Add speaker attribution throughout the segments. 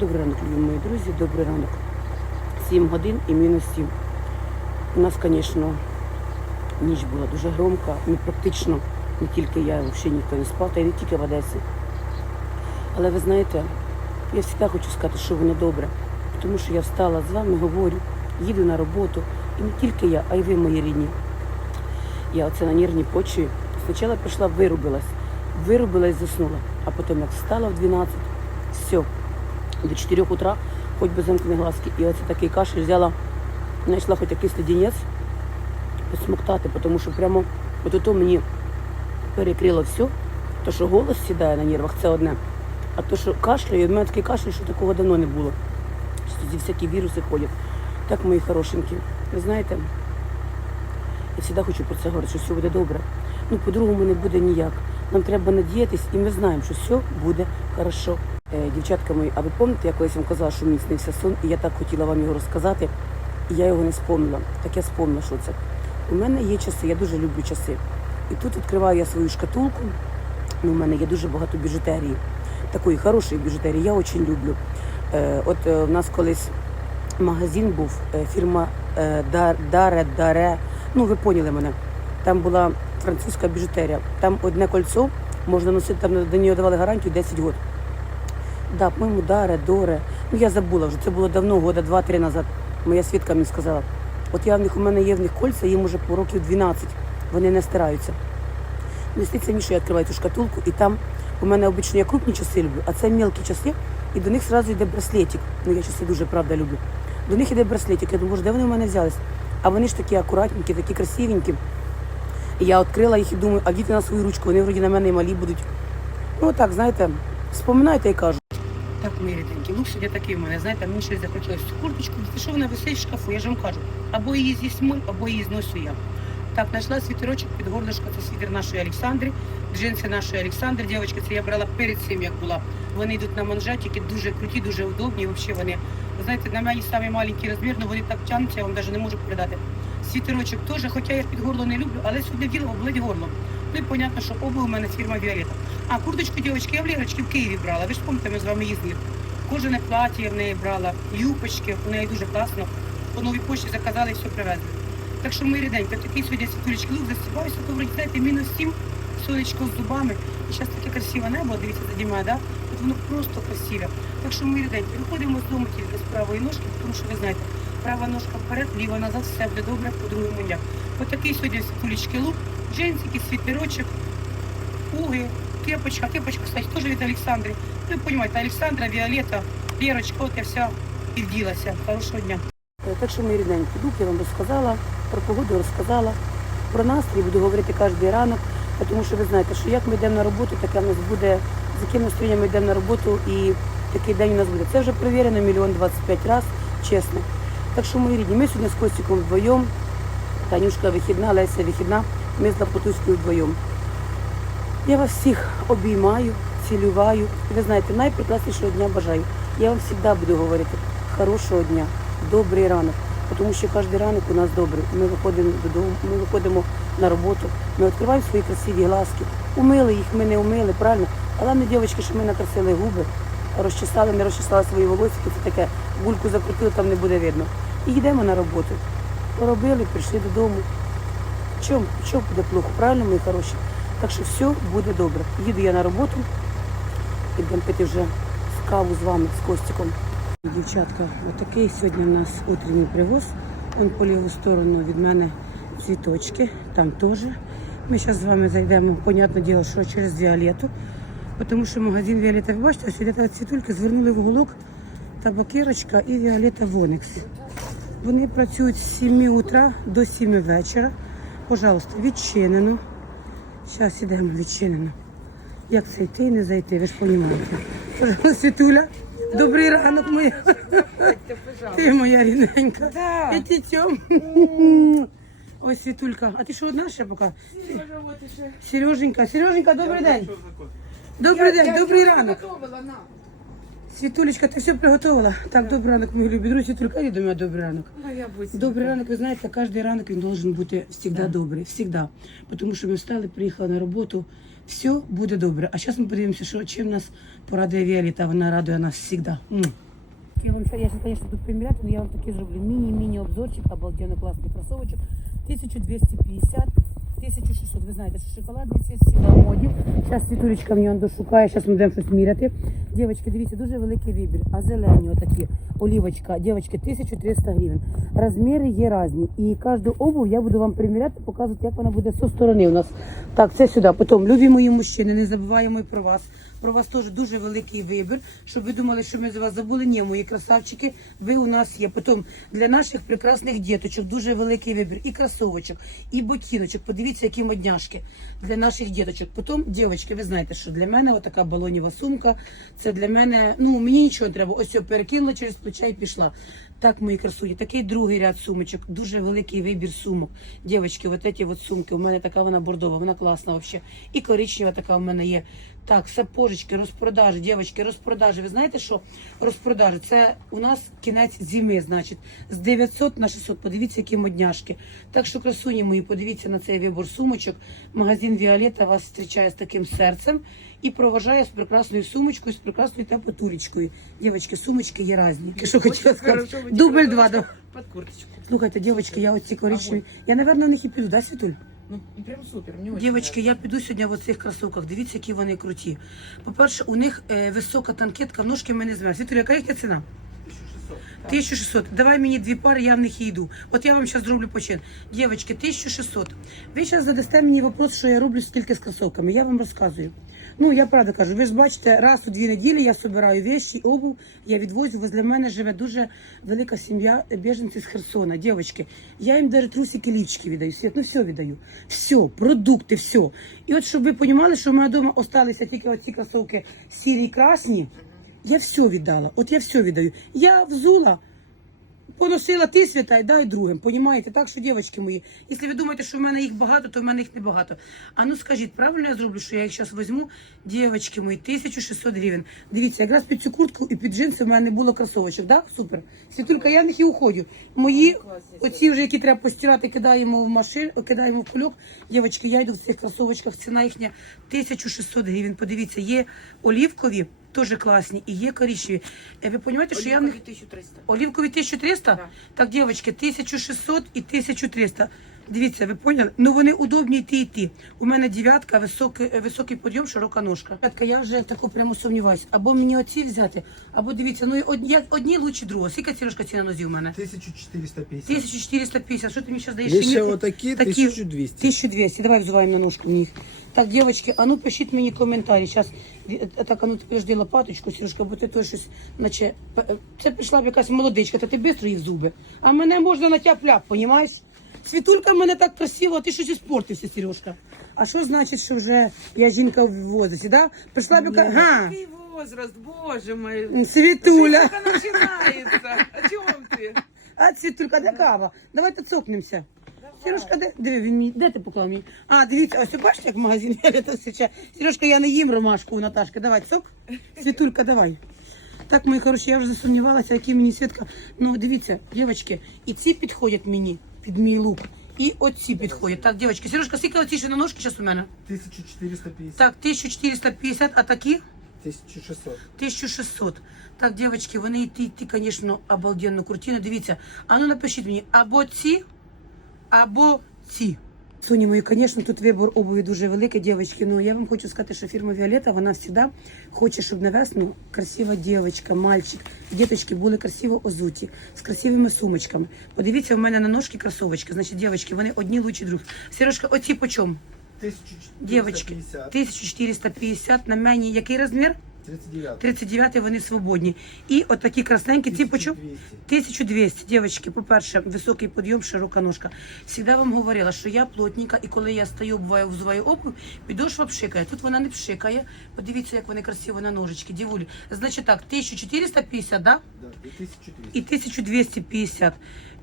Speaker 1: Добрий ранок, мої друзі, добрий ранок. 7 годин і мінус 7. У нас, звісно, ніч була дуже громка. Ми практично, не тільки я, взагалі ніхто не спав, та й не тільки в Одесі. Але ви знаєте, я завжди хочу сказати, що воно добре. Тому що я встала з вами, говорю, їду на роботу. І не тільки я, а й ви, мої рідні. Я оце на нервній почві. Спочатку пішла, вирубилась. Вирубилась, заснула. А потім як встала в 12, все, до 4 утра, хоч без замкнені глазки. І оце такий кашель взяла, знайшла хоч якийсь леденець посмоктати, тому що прямо от ото мені перекрило все. То, що голос сідає на нервах, це одне. А то, що кашляю, в мене такий кашель, що такого давно не було. Що тоді всякі віруси ходять. Так, мої хорошенькі, ви знаєте, я завжди хочу про це говорити, що все буде добре. Ну, по-другому не буде ніяк. Нам треба надіятись, і ми знаємо, що все буде хорошо. Е, дівчатка мої, а ви пам'ятаєте, я колись вам казала, що мені снився сон, і я так хотіла вам його розказати, і я його не спомнила. Так я спомнила, що це. У мене є часи, я дуже люблю часи. І тут відкриваю я свою шкатулку. Ну, у мене є дуже багато біжутерії. Такої хорошої біжутерії, я дуже люблю. Е, от е, у нас колись магазин був, е, фірма е, Даре, Даре. Ну, ви поняли мене. Там була французька біжутерія. Там одне кольцо можна носити, там до нього давали гарантію 10 років. Да, по-моєму, Даре, Доре. Ну я забула вже, це було давно, года два-три назад. Моя свідка мені сказала. От я в них у мене є в них кольця, їм уже по років 12. Вони не стираються. Не ститься мені, що я відкриваю цю шкатулку, і там у мене обично я крупні часи люблю, а це мелкі часи, і до них одразу йде браслетик. Ну я часи дуже правда люблю. До них йде браслетик. Я думаю, боже, де вони в мене взялись? А вони ж такі акуратненькі, такі красивенькі. І я відкрила їх і думаю, а діти на свою ручку, вони вроді на мене і малі будуть. Ну так, знаєте, споминайте і кажуть. Так, мої рідненькі, лук сьогодні такий в мене, знаєте, мені щось захотілося цю курточку, що вона висить в шкафу, я ж вам кажу. Або її з'їсмо, або її зносю я. Так, знайшла світерочок під горлышко, це світер нашої Олександри, джинси нашої Олександри, дівчатки, це я брала перед цим, як була. Вони йдуть на манжетики, дуже круті, дуже удобні, взагалі вони. Ви знаєте, на мене самий маленький розмір, але вони так тягнуться, я вам навіть не можу передати. Світерочок теж, хоча я під горло не люблю, але сьогодні діло облить горло. І понятно, що обув у мене фірма Віолета. А курточку, дівчатки, я в Лірочки в Києві брала. Ви ж пам'ятаєте, ми з вами їздили. Кожане плаття я в неї брала, юпочки, у неї дуже класно. По новій пошті заказали і все привезли. Так що ми ріденько, такий сьогодні світулечки лук, засипаюся, то вроді, мінус 7, сонечко з зубами. І зараз таке красиве небо, дивіться, задімає, да? От воно просто красиве. Так що ми ріденько, виходимо з дому тільки з правої ножки, тому що ви знаєте, права ножка вперед, ліва назад, все буде добре, по-другому ніяк. Ось такий сьогодні світулечки лук, джинсики, світерочок, пуги, кепочка, кепочка, кстати, теж від Олександри. Ну, розумієте, Олександра, Віолета, Лерочка, от я вся і вділася. Хорошого дня. Так що, мої рідненькі, дух я вам розказала, про погоду розказала, про настрій буду говорити кожен ранок, тому що ви знаєте, що як ми йдемо на роботу, таке в нас буде, з яким настроєнням ми йдемо на роботу і такий день у нас буде. Це вже перевірено мільйон 25 разів, чесно. Так що, мої рідні, ми сьогодні з Костіком вдвоєм, Танюшка вихідна, Леся вихідна, ми з Лапотуською вдвоєм. Я вас всіх обіймаю, цілюваю. І ви знаєте, найпрекраснішого дня бажаю. Я вам завжди буду говорити хорошого дня, добрий ранок. Тому що кожен ранок у нас добрий. Ми виходимо додому, ми виходимо на роботу, ми відкриваємо свої красиві глазки. Умили їх, ми не умили, правильно? Але не дівчатки, що ми накрасили губи, розчесали, не розчесали свої волосики, це таке, гульку закрутили, там не буде видно. І йдемо на роботу. Поробили, прийшли додому. Чому? Чому буде плохо? Правильно, мої хороші? Так що все буде добре. Їду я на роботу, ідемо пити вже каву з вами, з Костіком. Дівчатка, отакий сьогодні у нас утренній привоз. Он по ліву сторону від мене цвіточки, там теж. Ми зараз з вами зайдемо, понятне діло, що через Віолету, тому що магазин Віолета, ви бачите, ось іде цвітульки, звернули в уголок табакерочка і Віолета Вонекс. Вони працюють з 7 утра до 7 вечора. Пожалуйста, відчинено. Зараз ідемо відчинено. Як це йти і не зайти, ви ж розумієте. Пожалуйста, Світуля, добрий ранок моя. Ти моя рідненька.
Speaker 2: Да.
Speaker 1: Я тітьом. Ой, Світулька, а ти що одна ще поки? Сереженька, Сереженька, добрий день. Добрий день, добрий ранок. Світулечка, ти все приготувала? Так, добрий ранок, мої любі друзі. Світулька, іди до мене добрий ранок. Добрий ранок, ви знаєте, кожен ранок він должен бути завжди добрий, завжди. Тому що ми встали, приїхали на роботу, все буде добре. А зараз ми подивимося, що чим нас порадує Віоліта, вона радує нас завжди. М. Я вам я сейчас, конечно, тут примерять, но я вам таки зроблю міні-міні обзорчик, обалденно классный кроссовочек. 1250, 1600. Ви знаєте, що шоколадний цвіт всегда в моді. Зараз світулечка мені нього дошукає, зараз ми будемо щось міряти. Дівчатки, дивіться, дуже великий вибір. А зелені отакі, олівочка, дівчатки, 1300 гривень. Розміри є різні. І кожну обув я буду вам приміряти, показувати, як вона буде зі сторони у нас. Так, це сюди. Потім, любі мої мужчини, не забуваємо і про вас. Про вас теж дуже великий вибір. Щоб ви думали, що ми за вас забули. Ні, мої красавчики, ви у нас є. Потім для наших прекрасних діточок дуже великий вибір. І кросовочок, і ботиночок. Подивіться, які модняшки для наших діточок. Потім, дівчатки, ви знаєте, що для мене отака балонєва сумка. Це для мене, ну мені нічого треба. Ось я перекинула через плече і пішла. Так, мої красуні, такий другий ряд сумочок, дуже великий вибір сумок. Дівчатки, от ці от сумки. У мене така вона бордова, вона класна взагалі. І коричнева така в мене є. Так, сапожечки, розпродажі, дівчатки, розпродажі. Ви знаєте, що розпродажі? Це у нас кінець зими, значить, з 900 на 600. Подивіться, які модняшки. Так що, красуні мої, подивіться на цей вибор сумочок. Магазин Віолета вас зустрічає з таким серцем і проважає з прекрасною сумочкою, з прекрасною тепотулечкою. Дівчатки, сумочки є різні. Що хотіла сказати? Дубль два. да.
Speaker 2: Под курточку.
Speaker 1: Слухайте, дівчатки, я оці коричневі. Я, напевно, в них і піду, да, Світуль?
Speaker 2: Ну, прям супер, Мені очень
Speaker 1: Дівчатки, я піду сьогодні в цих кросовках. Дивіться, які вони круті. По-перше, у них е, висока танкетка, ножки в мене змерз. Світуля, яка їхня ціна? 1600. Давай мені дві пари, я в них йду. От я вам зараз зроблю почин. Дівчатки, 1600. Ви зараз задасте мені вопрос, що я роблю стільки з кросовками. Я вам розказую. Ну, я правда кажу, ви ж бачите, раз у дві неділі я собираю вещі, обув, я відвозю. Возле мене живе дуже велика сім'я біженців з Херсона. Дівчатки, я їм даже трусики, лівчики віддаю. Світ, ну все віддаю. Все, продукти, все. І от щоб ви розуміли, що в мене вдома осталися тільки оці кросовки сірі і красні, я все віддала. От я все віддаю. Я взула. Поносила ти свята і дай другим. Понімаєте? Так що, дівчатки мої, якщо ви думаєте, що в мене їх багато, то в мене їх небагато. А ну скажіть, правильно я зроблю, що я їх зараз візьму, дівчатки мої, 1600 гривень. Дивіться, якраз під цю куртку і під джинси в мене не було кросовочок, да? Супер. Світулька, я в них і уходю. Мої, оці вже, які треба постирати, кидаємо в машину, кидаємо в кульок. Дівчатки, я йду в цих кросовочках, ціна їхня 1600 гривень. Подивіться, є олівкові, теж класні, і є коричневі. Е, Ви розумієте, що я в них...
Speaker 2: Олівкові 1300.
Speaker 1: Олівкові 1300?
Speaker 2: Так.
Speaker 1: Так, дівчатки, 1600 і 1300. Дивіться, ви поняли? Ну вони удобні йти і йти. У мене дев'ятка, високий, е, високий подйом, широка ножка. Дев'ятка, я вже тако прямо сумніваюся. Або мені оці взяти, або дивіться, ну одні, як- одні лучше другого. Скільки ці ці на нозі у мене?
Speaker 3: 1450.
Speaker 1: 1450. Що ти мені зараз даєш?
Speaker 3: Є
Speaker 1: Ще мірки?
Speaker 3: отакі,
Speaker 1: Такі
Speaker 3: 1200.
Speaker 1: 1200. Давай взуваємо на ножку в них. Так, дівчатки, а ну пишіть мені коментарі. Зараз, так, а ну ти подожди лопаточку, Сережка, бо ти то щось, наче, е, це прийшла б якась молодичка, та ти швидко їх зуби. А мене можна на тяп-ляп, понімаєш? Світулька в мене так красиво, а ти щось іспортився, Сережка. А що значить, що вже я жінка в возрасті, да? Прийшла б яка... Га,
Speaker 2: Какой возраст, боже мой.
Speaker 1: Світуля.
Speaker 2: Только начинается. О чем ты?
Speaker 1: А, Світулька, де кава? Давайте цокнемося. Сережка, де, диви, він мені, де ти поклав мені? А, дивіться, ось бачите, як магазин зустрічає. Сережка, я не їм ромашку у Наташки. Давай, цок. Світулька, давай. Так, мої хороші, я вже засумнівалася, які мені світка. Ну, дивіться, дівчатки, і ці підходять мені під мій лук. І оці підходять. Так, дівчатки, Сережка, скільки оці ще на ножки зараз у мене?
Speaker 3: 1450.
Speaker 1: Так, 1450, а такі?
Speaker 3: 1600.
Speaker 1: 1600. Так, дівчатки, вони і ті, ті, звісно, обалденно круті. Ну, дивіться, а ну напишіть мені, або ці, або ці. Соні мої, звісно, тут вибір обуві дуже великий, дівчатки. Ну я вам хочу сказати, що фірма Віолета, вона завжди хоче, щоб на весну красива дівчинка, мальчик, діточки були красиво озуті, з красивими сумочками. Подивіться, у мене на ножки кросовочки. Значить, дівчатки, вони одні лучші друг. Сережка, оці по чому?
Speaker 3: 1450.
Speaker 1: Дівчатки, 1450 на мені. Який розмір?
Speaker 3: 39.
Speaker 1: 39 вони свободні. І от такі красненькі, ці по чому?
Speaker 3: 1200.
Speaker 1: 1200, дівчатки, по-перше, високий підйом, широка ножка. Всегда вам говорила, що я плотненька, і коли я стою, буваю, взуваю обув, підошва пшикає. Тут вона не пшикає. Подивіться, як вони красиво на ножички, дівулі. Значить так, 1450, да?
Speaker 3: Да, 2200.
Speaker 1: і 1250.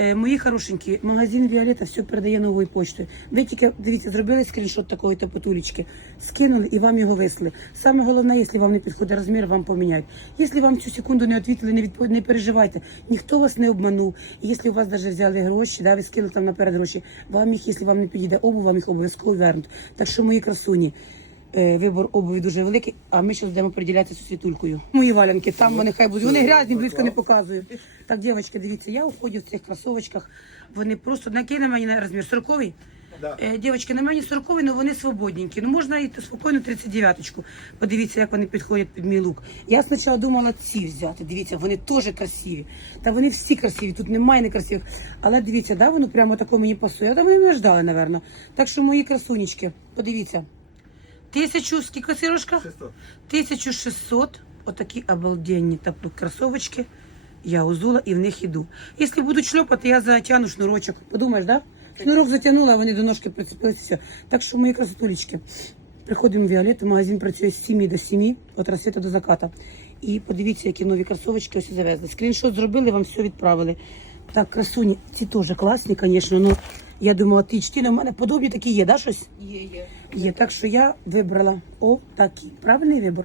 Speaker 1: Е, мої хорошенькі, магазин Віолета все передає новою почтою. Ви тільки дивіться, зробили скріншот такої топотулечки, скинули і вам його вислали. Саме головне, якщо вам не підходить розмір, вам поміняють. Якщо вам цю секунду не відповіли, не відпо- не переживайте. Ніхто вас не обманув. Якщо у вас навіть взяли гроші, да, ви скинули там наперед гроші, вам їх, якщо вам не підійде обув, вам їх обов'язково вернуть. Так що, мої красуні. Е, Вибор обуві дуже великий, а ми зараз будемо приділятися світулькою. Мої валянки, там вони хай будуть. Вони грязні, близько не показую. Так, дівчатки, дивіться, я уходжу в цих кросовочках. Вони просто накине на мені на розмір 40
Speaker 3: Да.
Speaker 1: Е, Дівчатки, на мені 40 але вони свободненькі. Ну можна і спокійно 39-ку. Подивіться, як вони підходять під мій лук. Я спочатку думала ці взяти. Дивіться, вони теж красиві. Та вони всі красиві, тут немає некрасивих. Але дивіться, да, воно прямо тако мені пасує. Та ви не ждали, напевно. Так що мої красунечки, подивіться. Тисячу, скільки сирошка?
Speaker 3: 600.
Speaker 1: 1600. Отакі обалденні такі кросовочки. Я узула і в них іду. Якщо будуть шльопати, я затягну шнурочок. Подумаєш, да? Шнурок затягнула, а вони до ножки прицепилися. все. Так що мої красотулечки. Приходимо в Віолетту, магазин працює з 7 до 7, от розсвіту до заката. І подивіться, які нові кросовочки ось завезли. Скріншот зробили, вам все відправили. Так, красуні, ці теж класні, звісно. Ну, я думала, ті чтіли, у мене подобні такі є, да, щось?
Speaker 2: Є, є.
Speaker 1: Є, так що я вибрала отакий. Правильний вибор?